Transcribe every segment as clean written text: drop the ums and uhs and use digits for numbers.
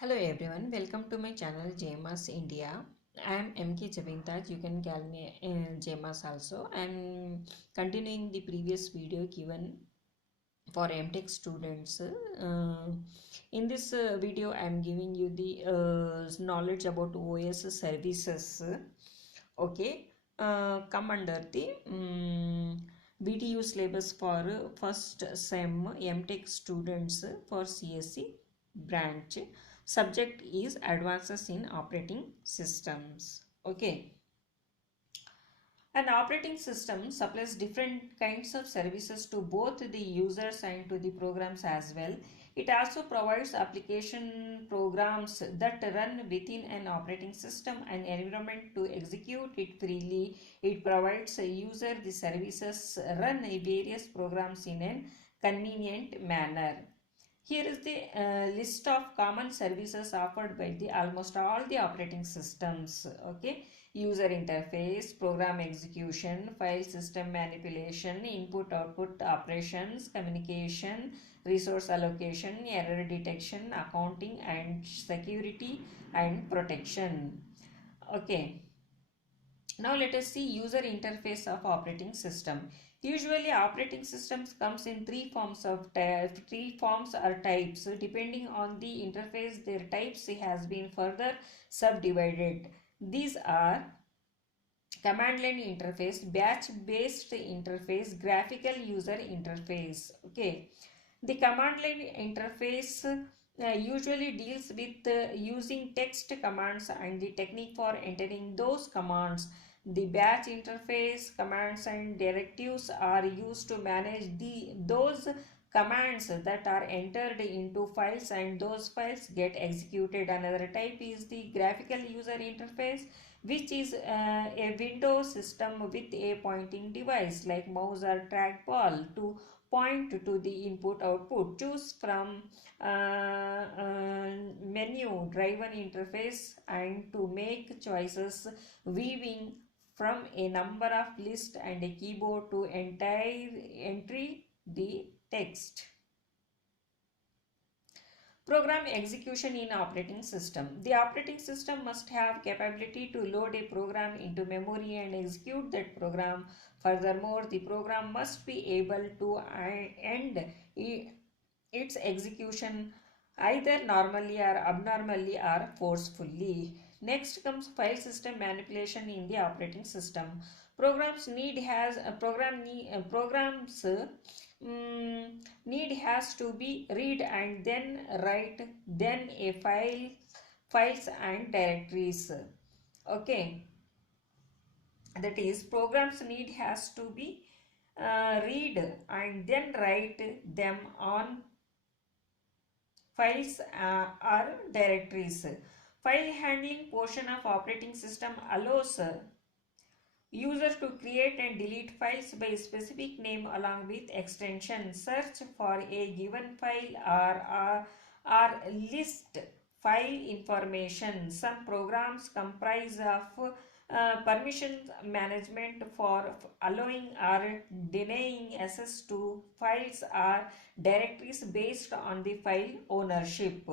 Hello everyone, welcome to my channel Jmas India. I am MK Chavintaj. You can call me Jmas also. I am continuing the previous video given for MTech students. In this video, I am giving you the knowledge about OS services. Okay, come under the VTU syllabus for first SEM MTech students for CSE branch. Subject is advances in operating systems. Okay, an operating system supplies different kinds of services to both the users and to the programs as well. It also provides application programs that run within an operating system and environment to execute it freely. It provides a user the services run various programs in a convenient manner. Here is the list of common services offered by the almost all the operating systems. Okay, user interface, program execution, file system manipulation, input output operations, communication, resource allocation, error detection, accounting and security and protection. Okay, now let us see user interface of operating system. Usually operating systems comes in three forms or types. Depending on the interface, their types has been further subdivided. These are command line interface, batch based interface, graphical user interface. Okay, the command line interface usually deals with using text commands and the technique for entering those commands. The batch interface commands and directives are used to manage those commands that are entered into files and those files get executed. Another type is the graphical user interface, which is a window system with a pointing device like mouse or trackball to point to the input output. Choose from menu driven interface and to make choices, weaving from a number of lists and a keyboard to entry the text. Program execution in operating system. The operating system must have capability to load a program into memory and execute that program. Furthermore, the program must be able to end its execution either normally or abnormally or forcefully. Next comes file system manipulation in the operating system. Programs need has to be read and then write, then a files and directories. Okay, that is programs need has to be read and then write them on files or directories. File handling portion of operating system allows user to create and delete files by specific name along with extension. Search for a given file or list file information. Some programs comprise of permission management for allowing or denying access to files or directories based on the file ownership.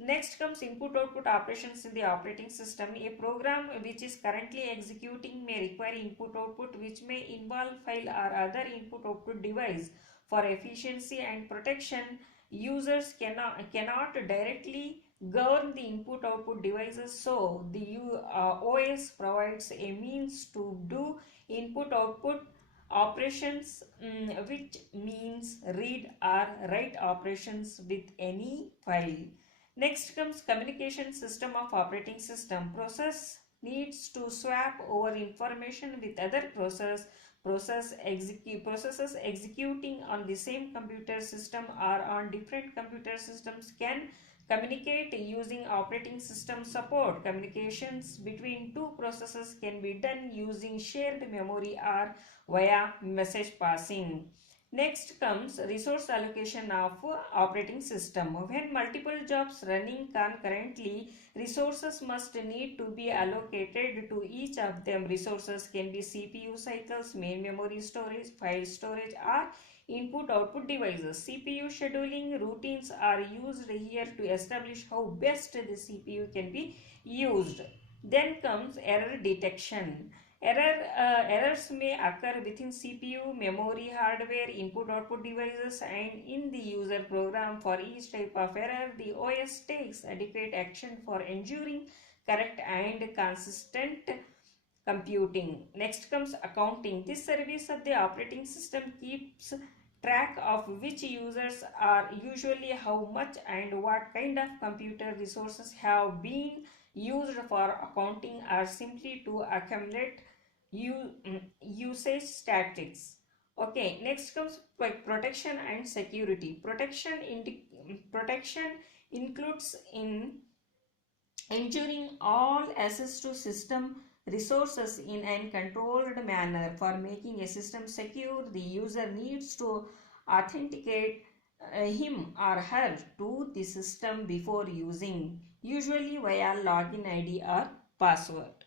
Next comes input-output operations in the operating system. A program which is currently executing may require input-output which may involve file or other input-output device. For efficiency and protection, users cannot directly govern the input-output devices, so the OS provides a means to do input-output operations, which means read or write operations with any file. Next comes communication system of operating system. Process needs to swap over information with other processes executing on the same computer system or on different computer systems can communicate using operating system support. Communications between two processes can be done using shared memory or via message passing. Next comes resource allocation of operating system. When multiple jobs running concurrently, resources must need to be allocated to each of them. Resources can be CPU cycles, main memory storage, file storage, or input-output devices. CPU scheduling routines are used here to establish how best the CPU can be used. Then comes error detection. Errors may occur within CPU, memory, hardware, input-output devices, and in the user program. For each type of error, the OS takes adequate action for ensuring correct and consistent computing. Next comes accounting. This service of the operating system keeps track of which users are usually how much and what kind of computer resources have been used for accounting or simply to accumulate usage statistics. Okay, next comes protection and security. Protection includes in ensuring all access to system resources in a controlled manner. For making a system secure, the user needs to authenticate him or her to the system before using, usually via login ID or password.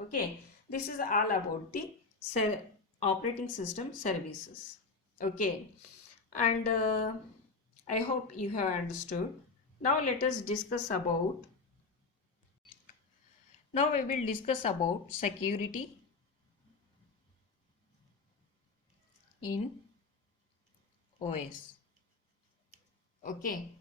Okay, this is all about the operating system services. Okay, and I hope you have understood. Now let us discuss about Now we will discuss about security in OS. Okay.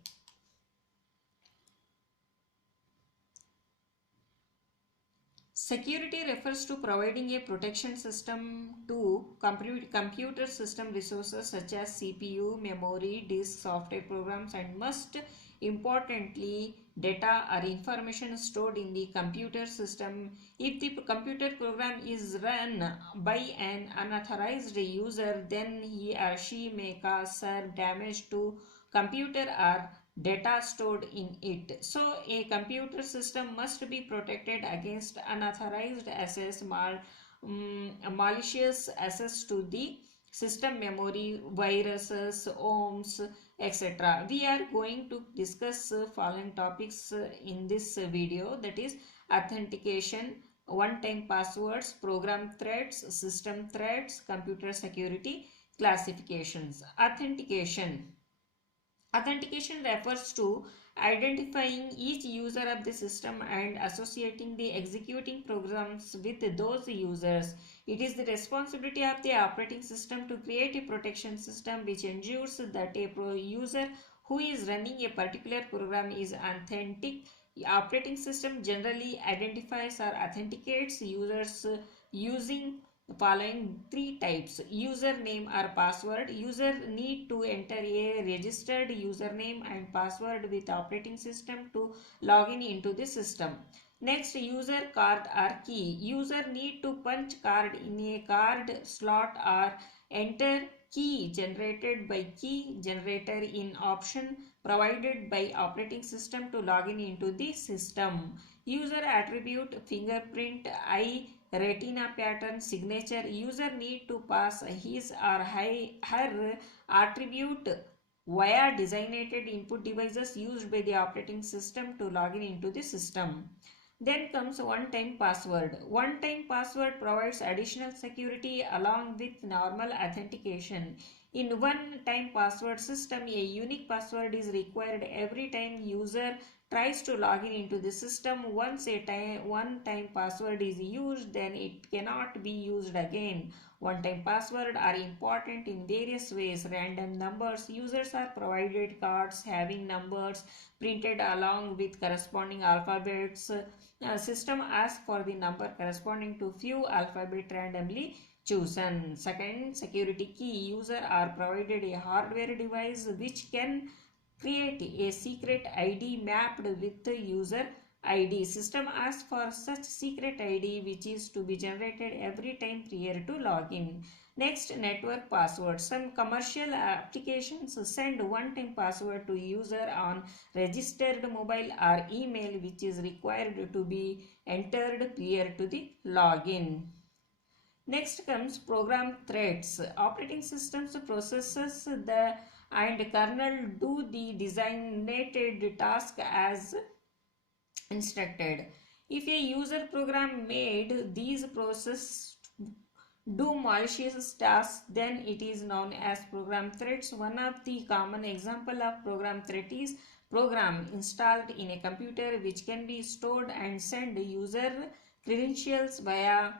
Security refers to providing a protection system to computer system resources such as CPU, memory, disk, software programs, and most importantly data or information stored in the computer system. If the computer program is run by an unauthorized user, then he or she may cause damage to computer or data stored in it. So a computer system must be protected against unauthorized access, malicious access to the system memory, viruses, OMS, etc. We are going to discuss following topics in this video, that is authentication, one-time passwords, program threats, system threats, computer security, classifications. Authentication refers to identifying each user of the system and associating the executing programs with those users. It is the responsibility of the operating system to create a protection system which ensures that a user who is running a particular program is authentic. The operating system generally identifies or authenticates users using following three types: username or password. User need to enter a registered username and password with operating system to log in into the system. Next, user card or key. User need to punch card in a card slot or enter key generated by key generator in option provided by operating system to log in into the system. User attribute: fingerprint, eye, retina pattern, signature. User need to pass his or her attribute via designated input devices used by the operating system to log in into the system. Then comes one-time password. One-time password provides additional security along with normal authentication. In one-time password system, a unique password is required every time user tries to log in into the system. Once a one-time password is used, then it cannot be used again. One-time password are important in various ways. Random numbers. Users are provided cards having numbers printed along with corresponding alphabets. System asks for the number corresponding to few alphabet randomly chosen. Second, security key. User are provided a hardware device which can create a secret ID mapped with the user ID. System asks for such secret ID which is to be generated every time prior to login. Next, network password. Some commercial applications send one-time password to user on registered mobile or email which is required to be entered prior to the login. Next comes program threads. Operating systems processes the and kernel do the designated task as instructed. If a user program made these processed do malicious tasks, then it is known as program threats. One of the common example of program threat is program installed in a computer which can be stored and send user credentials via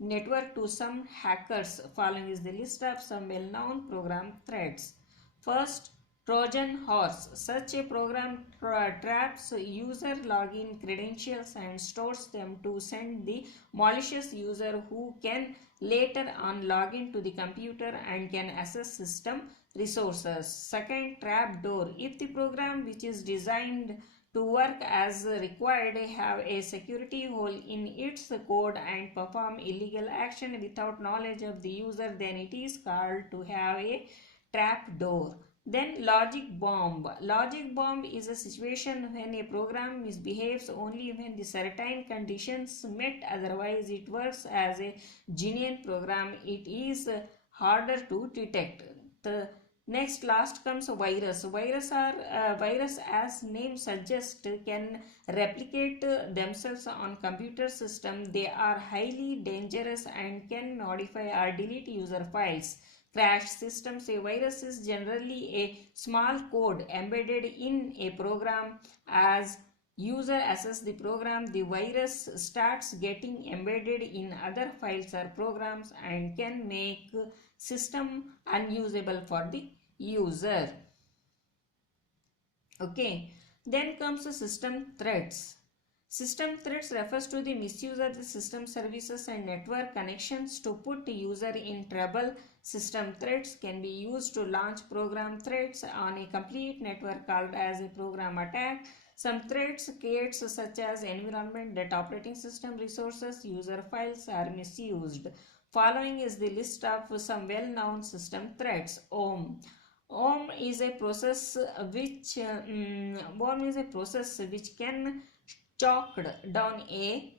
network to some hackers. Following is the list of some well-known program threats. First, Trojan horse. Such a program traps user login credentials and stores them to send the malicious user who can later on log in to the computer and can access system resources. Second, trapdoor. If the program which is designed to work as required have a security hole in its code and perform illegal action without knowledge of the user, then it is called to have a trapdoor. Then logic bomb. Logic bomb is a situation when a program misbehaves only when the certain conditions met, otherwise it works as a genuine program. It is harder to detect. The next last comes virus. Virus as name suggests can replicate themselves on computer system. They are highly dangerous and can modify or delete user files. Crash systems. A virus is generally a small code embedded in a program. As user access the program, the virus starts getting embedded in other files or programs and can make system unusable for the user. Okay, then comes the system threats. System threats refers to the misuse of the system services and network connections to put user in trouble. System threats can be used to launch program threats on a complete network called as a program attack. Some threats cases such as environment, that operating system resources, user files are misused. Following is the list of some well-known system threats. OM is a process which can chalk down a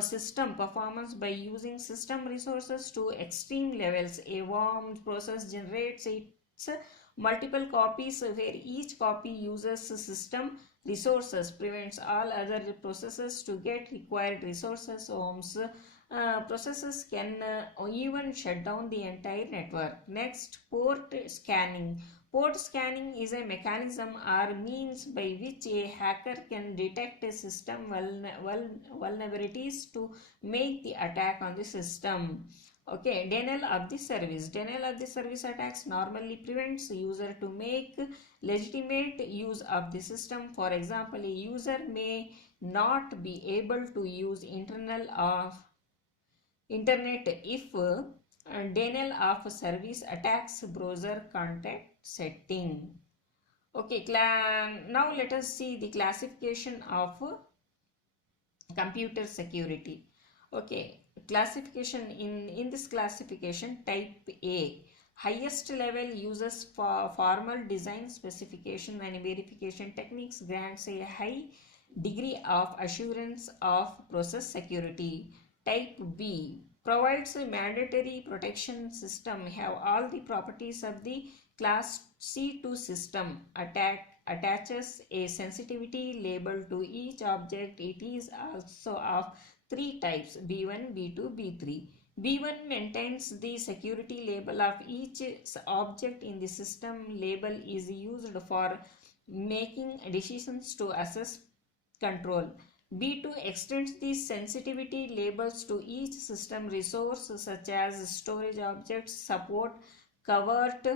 system performance by using system resources to extreme levels. A worm process generates its multiple copies where each copy uses system resources, prevents all other processes to get required resources. OMS processes can even shut down the entire network. Next, port scanning. Port scanning is a mechanism or means by which a hacker can detect a system vulnerabilities to make the attack on the system. Okay, denial of the service. Denial of the service attacks normally prevents user to make legitimate use of the system. For example, a user may not be able to use internet if denial of service attacks browser content setting. Okay, now let us see the classification of computer security. Okay, classification. In this classification, type A, highest level uses for formal design specification and verification techniques, grants a high degree of assurance of process security. Type B provides a mandatory protection system, have all the properties of the class C2 system. Attaches a sensitivity label to each object. It is also of three types: B1, B2, B3. B1 maintains the security label of each object in the system. Label is used for making decisions to assess control. B2 extends the sensitivity labels to each system resource such as storage objects, support covert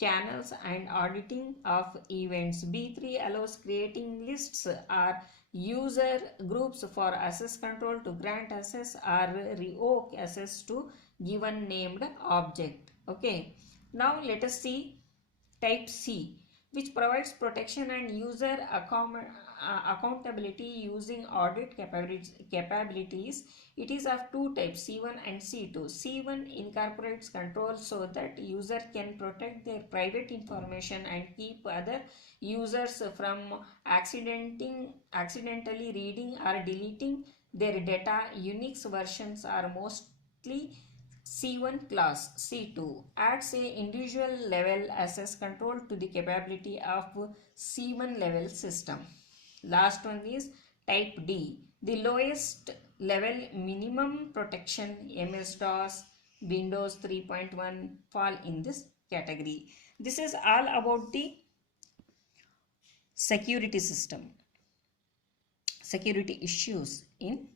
channels and auditing of events. B3 allows creating lists or user groups for access control to grant access or revoke access to given named object. Okay, now let us see type C, which provides protection and user accountability using audit capabilities. It is of two types, C1 and C2. C1 incorporates control so that user can protect their private information and keep other users from accidentally reading or deleting their data. Unix versions are mostly C1 class. C2 adds a individual level access control to the capability of C1 level system. Last one is type D, the lowest level minimum protection. MS-DOS, Windows 3.1 fall in this category. This is all about the security system, security issues in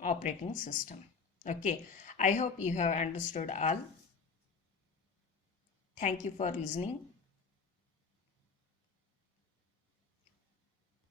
operating system. Okay, I hope you have understood all. Thank you for listening.